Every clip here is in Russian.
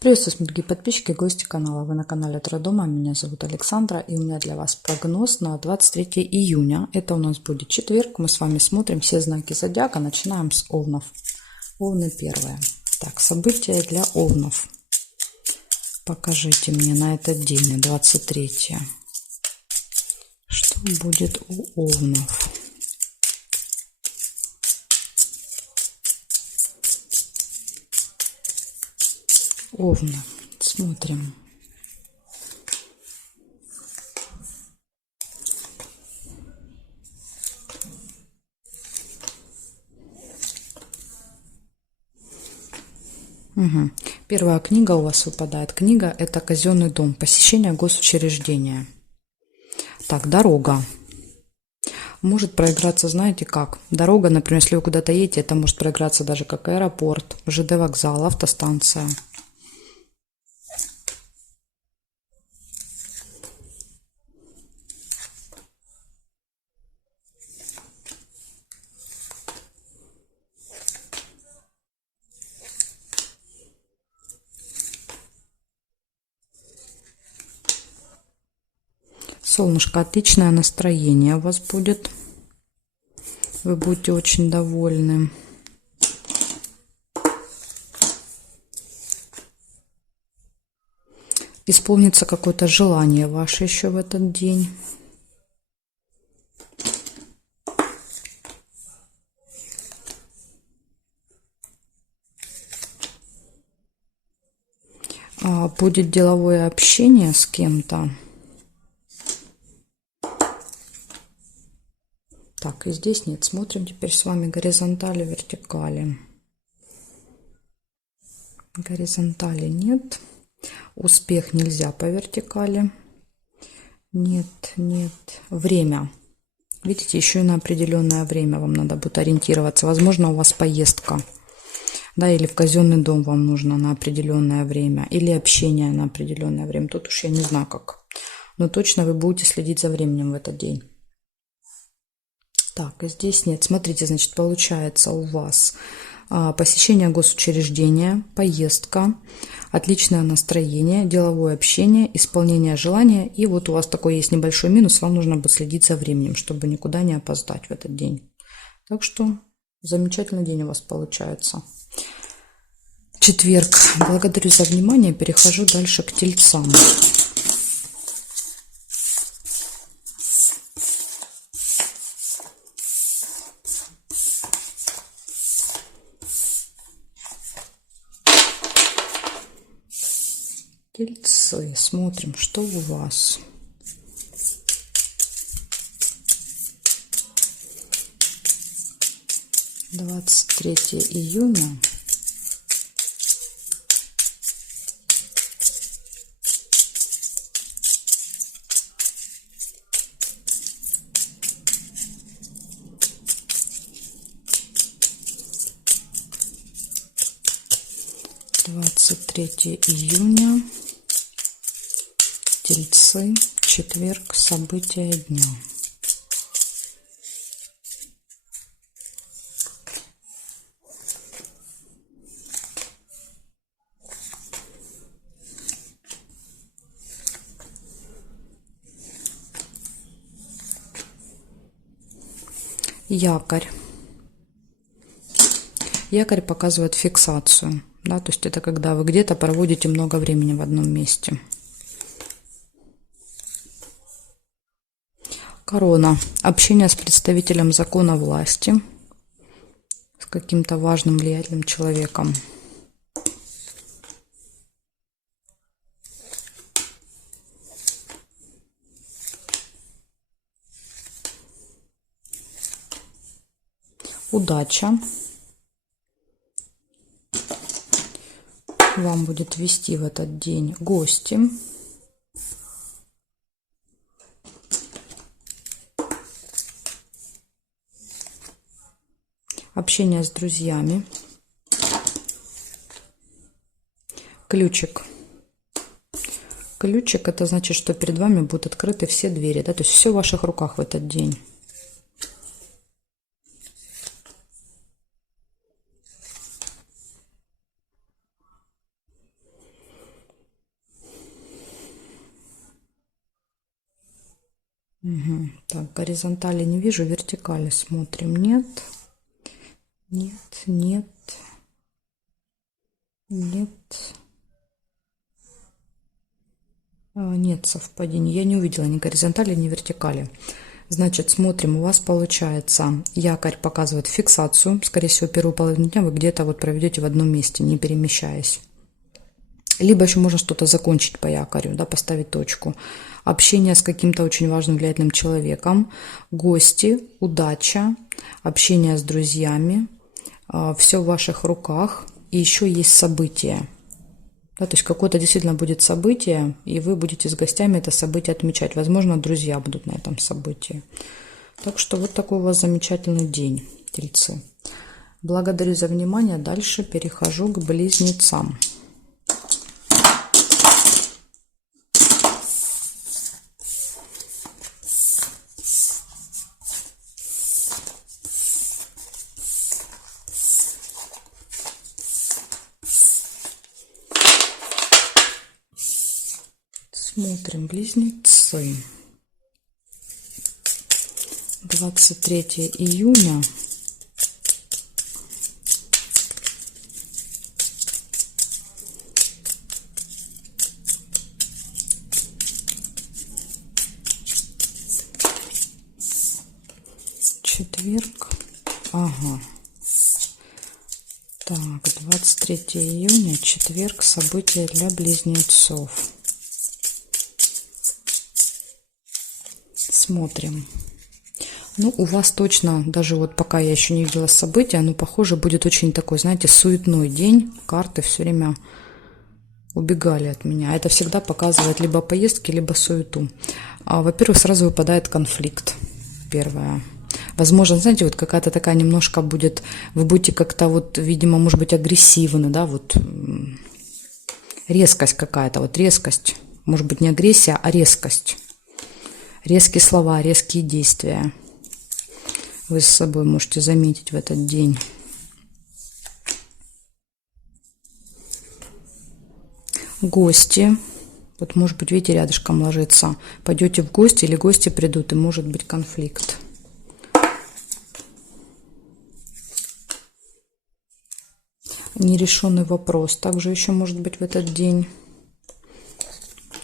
Приветствую, дорогие подписчики и гости канала. Вы на канале Утро дома. Меня зовут Александра, и у меня для вас прогноз на 23 июня. Это у нас будет четверг. Мы с вами смотрим все знаки зодиака. Начинаем с Овнов. Овны первое. Так, события для Овнов. Покажите мне на этот день, на 23. Что будет у Овнов? Овны. Смотрим. Угу. Первая книга у вас выпадает. Книга – это «Казенный дом. Посещение госучреждения». Так, дорога. Может проиграться, знаете как? Дорога, например, если вы куда-то едете, это может проиграться даже как аэропорт, ЖД вокзал, автостанция. Солнышко, отличное настроение у вас будет. Вы будете очень довольны. Исполнится какое-то желание ваше еще в этот день. Будет деловое общение с кем-то. Так, и здесь нет. Смотрим теперь с вами горизонтали, вертикали. Горизонтали нет. Успех нельзя по вертикали. Нет, нет. Время. Видите, еще и на определенное время вам надо будет ориентироваться. Возможно, у вас поездка. Да, или в казенный дом вам нужно на определенное время. Или общение на определенное время. Тут уж я не знаю как. Но точно вы будете следить за временем в этот день. Так, и здесь нет. Смотрите, значит, получается у вас посещение госучреждения, поездка, отличное настроение, деловое общение, исполнение желания. И вот у вас такой есть небольшой минус. Вам нужно будет следить за временем, чтобы никуда не опоздать в этот день. Так что замечательный день у вас получается. Четверг. Благодарю за внимание. Перехожу дальше к тельцам. Тельцы. Смотрим, что у вас. «23 июня». июня. Тельцы. Четверг. События дня. Якорь. Якорь показывает фиксацию. Да, то есть это когда вы где-то проводите много времени в одном месте. Корона. Общение с представителем закона власти. С каким-то важным влиятельным человеком. Удача. Вам будет вести в этот день гости. Общение с друзьями. Ключик. Ключик — это значит, что перед вами будут открыты все двери, да, то есть все в ваших руках в этот день. Так, горизонтали не вижу, вертикали смотрим. Нет, нет, нет, нет. Нет совпадений. Я не увидела ни горизонтали, ни вертикали. Значит, смотрим, у вас получается, якорь показывает фиксацию. Скорее всего, первую половину дня вы где-то вот проведете в одном месте, не перемещаясь. Либо еще можно что-то закончить по якорю, да, поставить точку. Общение с каким-то очень важным, влиятельным человеком, гости, удача, общение с друзьями, все в ваших руках. И еще есть события. Да, то есть какое-то действительно будет событие, и вы будете с гостями это событие отмечать. Возможно, друзья будут на этом событии. Так что вот такой у вас замечательный день, тельцы. Благодарю за внимание. Дальше перехожу к близнецам. Смотрим, близнецы. 23 июня. Четверг. Ага. Так, 23 июня, четверг, события для близнецов. Смотрим. Ну, у вас точно, даже вот пока я еще не видела события, но, похоже, будет очень такой, знаете, суетной день. Карты все время убегали от меня. Это всегда показывает либо поездки, либо суету. Во-первых, сразу выпадает конфликт. Первое. Возможно, знаете, вот какая-то такая немножко будет, вы будете как-то вот, видимо, может быть, агрессивны, да, вот резкость какая-то, вот резкость. Может быть, не агрессия, а резкость. Резкие слова, резкие действия. Вы с собой можете заметить в этот день. Гости. Вот, может быть, видите, рядышком ложится. Пойдете в гости или гости придут, и может быть конфликт. Нерешенный вопрос также еще может быть в этот день.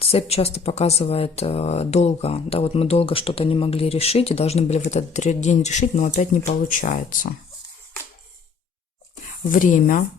Цепь часто показывает долго. Да, вот мы долго что-то не могли решить и должны были в этот день решить, но опять не получается. Время.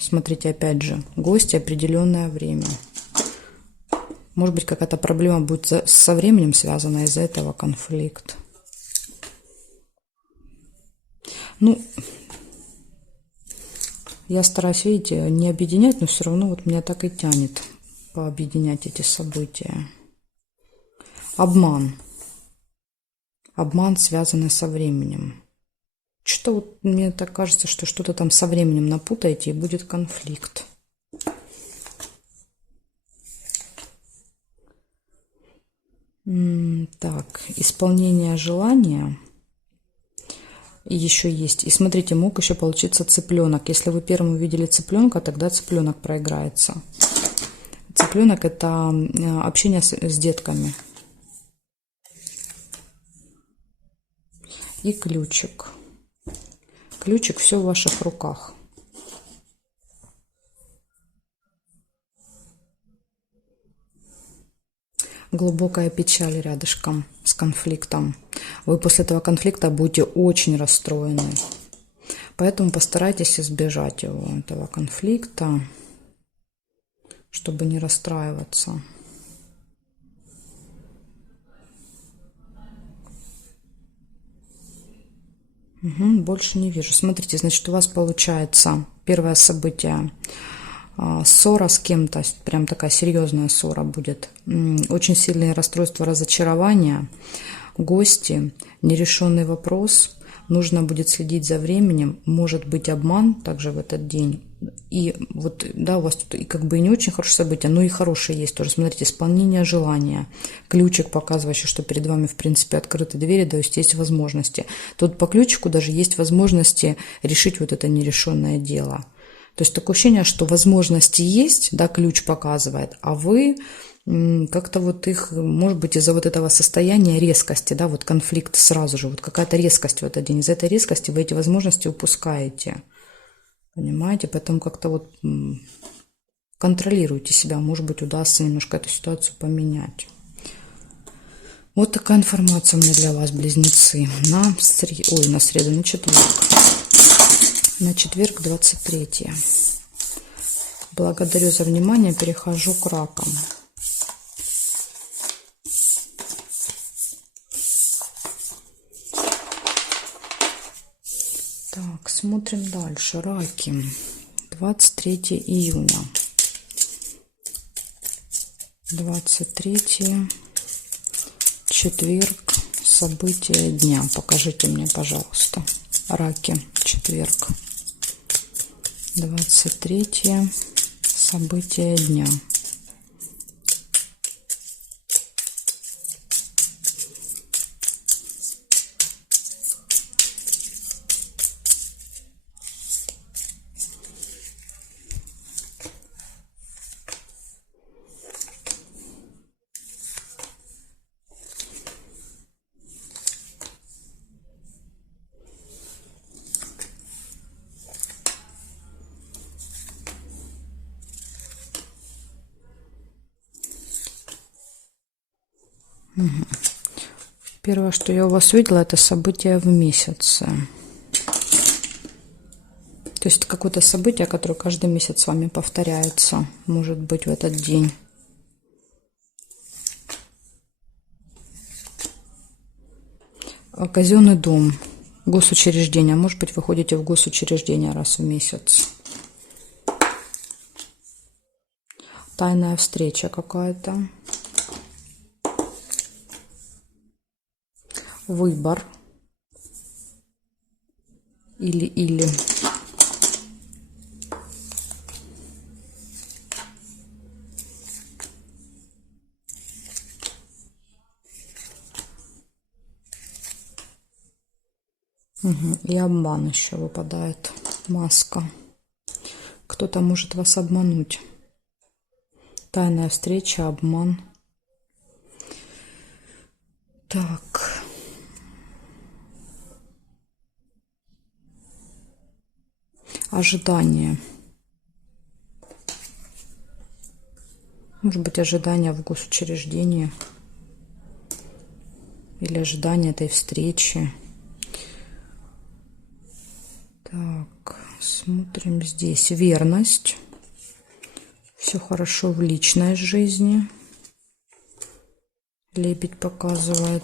Смотрите, опять же, гости, определенное время. Может быть, какая-то проблема будет со временем связана, из-за этого конфликт. Ну, я стараюсь, видите, не объединять, но все равно вот меня так и тянет пообъединять эти события. Обман. Обман, связанный со временем. Что-то вот мне так кажется, что что-то там со временем напутаете, и будет конфликт. Так, исполнение желания. И еще есть. И смотрите, мог еще получиться цыпленок. Если вы первым увидели цыпленка, тогда цыпленок проиграется. Цыпленок — это общение с детками. И ключик. Ключик, все в ваших руках. Глубокая печаль рядышком с конфликтом. Вы после этого конфликта будете очень расстроены. Поэтому постарайтесь избежать этого конфликта, чтобы не расстраиваться. Больше не вижу. Смотрите, значит, у вас получается первое событие. Ссора с кем-то, прям такая серьезная ссора будет. Очень сильные расстройства, разочарования. Гости, нерешенный вопрос. Нужно будет следить за временем. Может быть обман также в этот день. И вот, да, у вас тут и как бы и не очень хорошие события, но и хорошие есть тоже. Смотрите, исполнение желания. Ключик, показывающий, что перед вами, в принципе, открыты двери, то есть есть возможности. Тут по ключику даже есть возможности решить вот это нерешенное дело. То есть такое ощущение, что возможности есть, да, ключ показывает, а вы как-то вот их, может быть, из-за вот этого состояния резкости, да, вот конфликт сразу же, вот какая-то резкость в этот день. Из-за этой резкости вы эти возможности упускаете. Понимаете? Поэтому как-то вот контролируйте себя. Может быть, удастся немножко эту ситуацию поменять. Вот такая информация у меня для вас, близнецы. На среду, на четверг. На четверг, 23. Благодарю за внимание. Перехожу к ракам. Так, смотрим дальше. Раки. 23 июня. 23 четверг. События дня. Покажите мне, пожалуйста. Раки. Четверг. 23 события дня. Первое, что я у вас увидела, это события в месяце. То есть это какое-то событие, которое каждый месяц с вами повторяется, может быть, в этот день. Казенный дом, госучреждение. Может быть, вы ходите в госучреждение раз в месяц. Тайная встреча какая-то. Выбор. Или. И обман еще выпадает. Маска. Кто-то может вас обмануть. Тайная встреча, обман. Так. Ожидание. Может быть, ожидание в госучреждении. Или ожидание этой встречи. Так, смотрим здесь. Верность. Все хорошо в личной жизни. Лебедь показывает.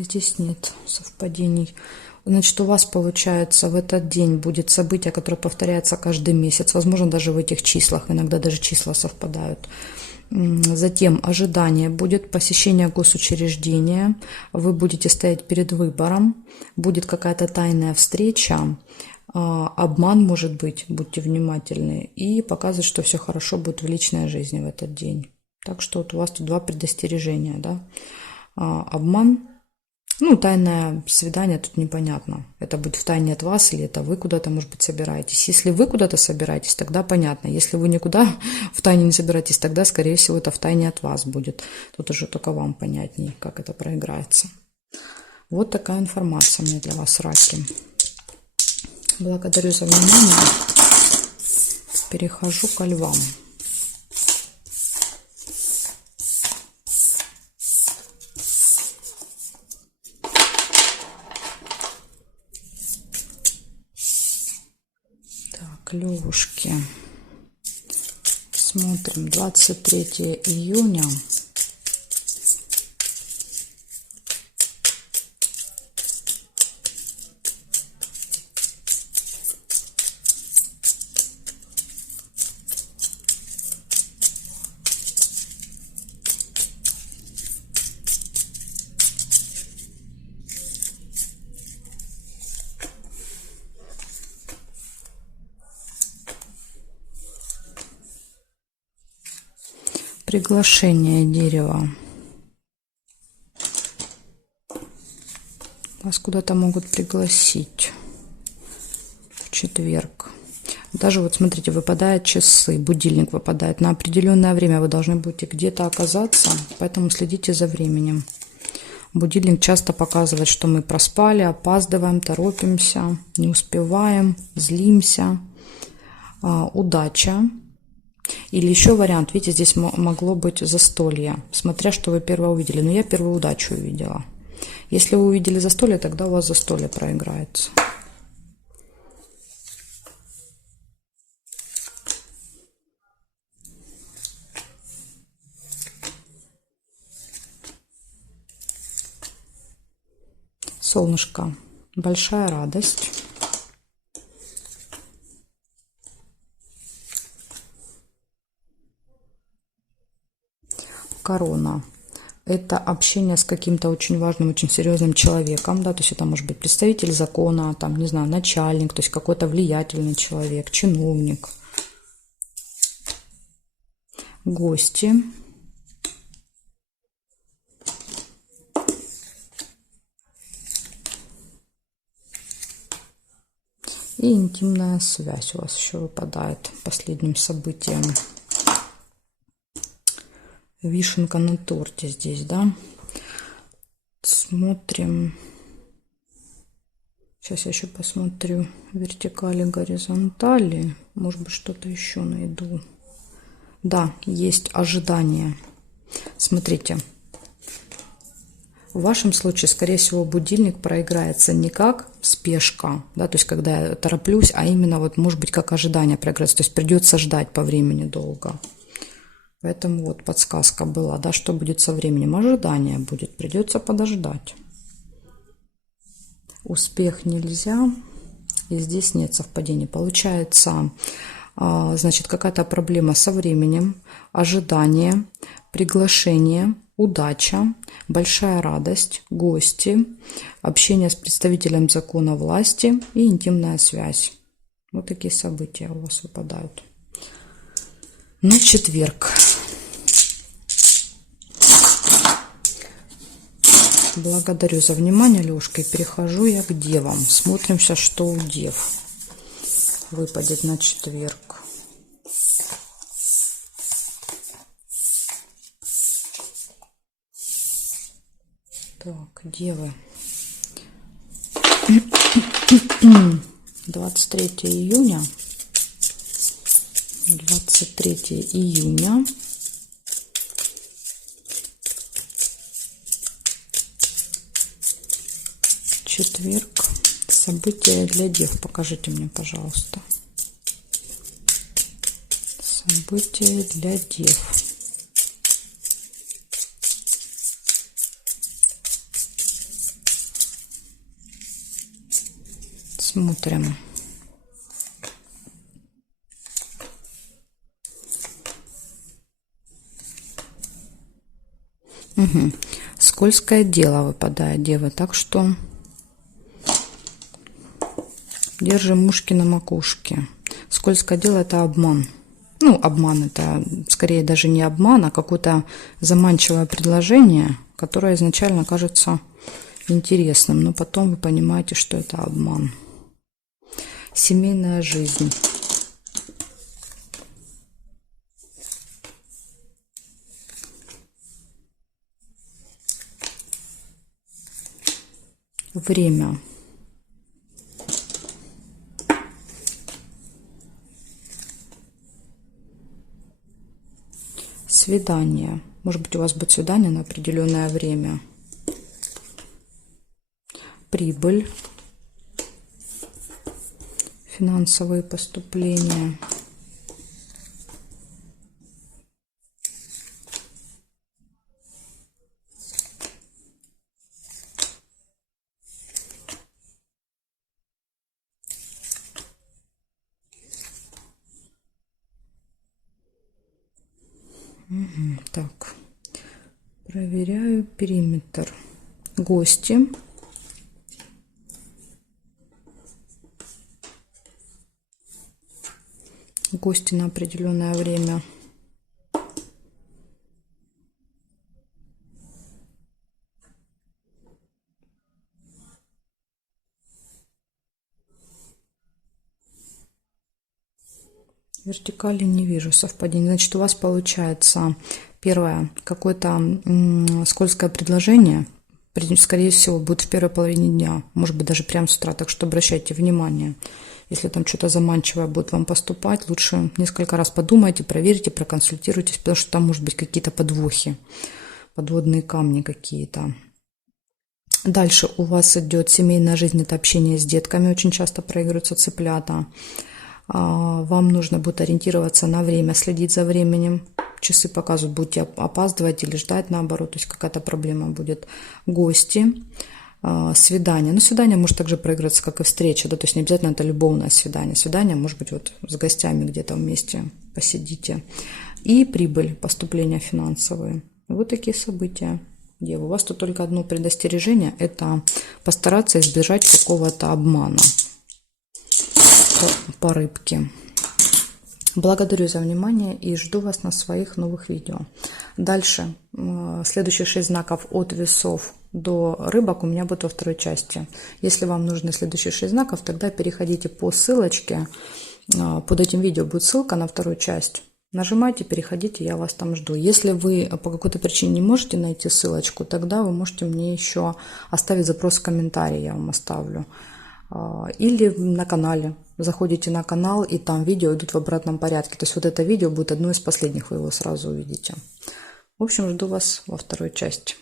Здесь нет совпадений. Значит, у вас, получается, в этот день будет событие, которое повторяется каждый месяц. Возможно, даже в этих числах. Иногда даже числа совпадают. Затем ожидание будет, посещение госучреждения. Вы будете стоять перед выбором. Будет какая-то тайная встреча. Обман может быть. Будьте внимательны. И показывает, что все хорошо будет в личной жизни в этот день. Так что вот у вас тут два предостережения. Да? Обман. Ну, тайное свидание тут непонятно. Это будет в тайне от вас или это вы куда-то, может быть, собираетесь. Если вы куда-то собираетесь, тогда понятно. Если вы никуда в тайне не собираетесь, тогда, скорее всего, это в тайне от вас будет. Тут уже только вам понятнее, как это проиграется. Вот такая информация у меня для вас, раки. Благодарю за внимание. Перехожу ко львам. Левушки. Смотрим. 23 июня. Приглашение дерева. Вас куда-то могут пригласить. В четверг. Даже вот смотрите, выпадают часы, будильник выпадает. На определенное время вы должны будете где-то оказаться, поэтому следите за временем. Будильник часто показывает, что мы проспали, опаздываем, торопимся, не успеваем, злимся. Удача. Или еще вариант, видите, здесь могло быть застолье, смотря что вы первое увидели. Но я первую удачу увидела. Если вы увидели застолье, тогда у вас застолье проиграется. Солнышко. Большая радость. Корона. Это общение с каким-то очень важным, очень серьезным человеком, да, то есть это может быть представитель закона, там, не знаю, начальник, то есть какой-то влиятельный человек, чиновник. Гости. И интимная связь у вас еще выпадает последним событием. Вишенка на торте здесь, да. Смотрим. Сейчас я еще посмотрю вертикали, горизонтали. Может быть, что-то еще найду. Да, есть ожидание. Смотрите. В вашем случае, скорее всего, будильник проиграется не как спешка, да, то есть когда я тороплюсь, а именно вот, может быть, как ожидание проиграется. То есть придется ждать по времени долго. Поэтому вот подсказка была, да, что будет со временем. Ожидание будет, придется подождать. Успех нельзя, и здесь нет совпадений. Получается, значит, какая-то проблема со временем, ожидание, приглашение, удача, большая радость, гости, общение с представителем закона власти и интимная связь. Вот такие события у вас выпадают. На четверг. Благодарю за внимание, Лёшка. И перехожу я к девам. Смотрим сейчас, что у дев выпадет на четверг. Так, девы. 23 июня. 23 июня. Четверг. События для дев. Покажите мне, пожалуйста. События для дев. Смотрим. Угу. Скользкое дело выпадает, девы. Так что держим ушки на макушке. Скользкое дело — это обман. Ну, обман — это скорее даже не обман, а какое-то заманчивое предложение, которое изначально кажется интересным, но потом вы понимаете, что это обман. Семейная жизнь. Время. Свидание. Может быть, у вас будет свидание на определенное время. Прибыль. Финансовые поступления. Так, проверяю периметр. Гости. Гости на определенное время. Вертикали не вижу совпадений. Значит, у вас получается первое, какое-то скользкое предложение, скорее всего, будет в первой половине дня, может быть, даже прямо с утра, так что обращайте внимание. Если там что-то заманчивое будет вам поступать, лучше несколько раз подумайте, проверьте, проконсультируйтесь, потому что там может быть какие-то подвохи, подводные камни какие-то. Дальше у вас идет семейная жизнь, это общение с детками, очень часто проигрываются цыплята. Вам нужно будет ориентироваться на время, следить за временем. Часы показывают, будете опаздывать или ждать наоборот, то есть какая-то проблема будет. Гости, свидание. Но свидание может также проигрываться, как и встреча, да, то есть не обязательно это любовное свидание. Свидание может быть вот с гостями где-то вместе посидите. И прибыль, поступления финансовые. Вот такие события. Девы, у вас тут только одно предостережение, это постараться избежать какого-то обмана по рыбке. Благодарю за внимание и жду вас на своих новых видео. Дальше, следующие 6 знаков от весов до рыбок у меня будут во второй части. Если вам нужны следующие 6 знаков, тогда переходите по ссылочке. Под этим видео будет ссылка на вторую часть. Нажимайте, переходите, я вас там жду. Если вы по какой-то причине не можете найти ссылочку, тогда вы можете мне еще оставить запрос в комментарии, я вам оставлю. Или на канале. Заходите на канал, и там видео идут в обратном порядке. То есть вот это видео будет одно из последних, вы его сразу увидите. В общем, жду вас во второй части.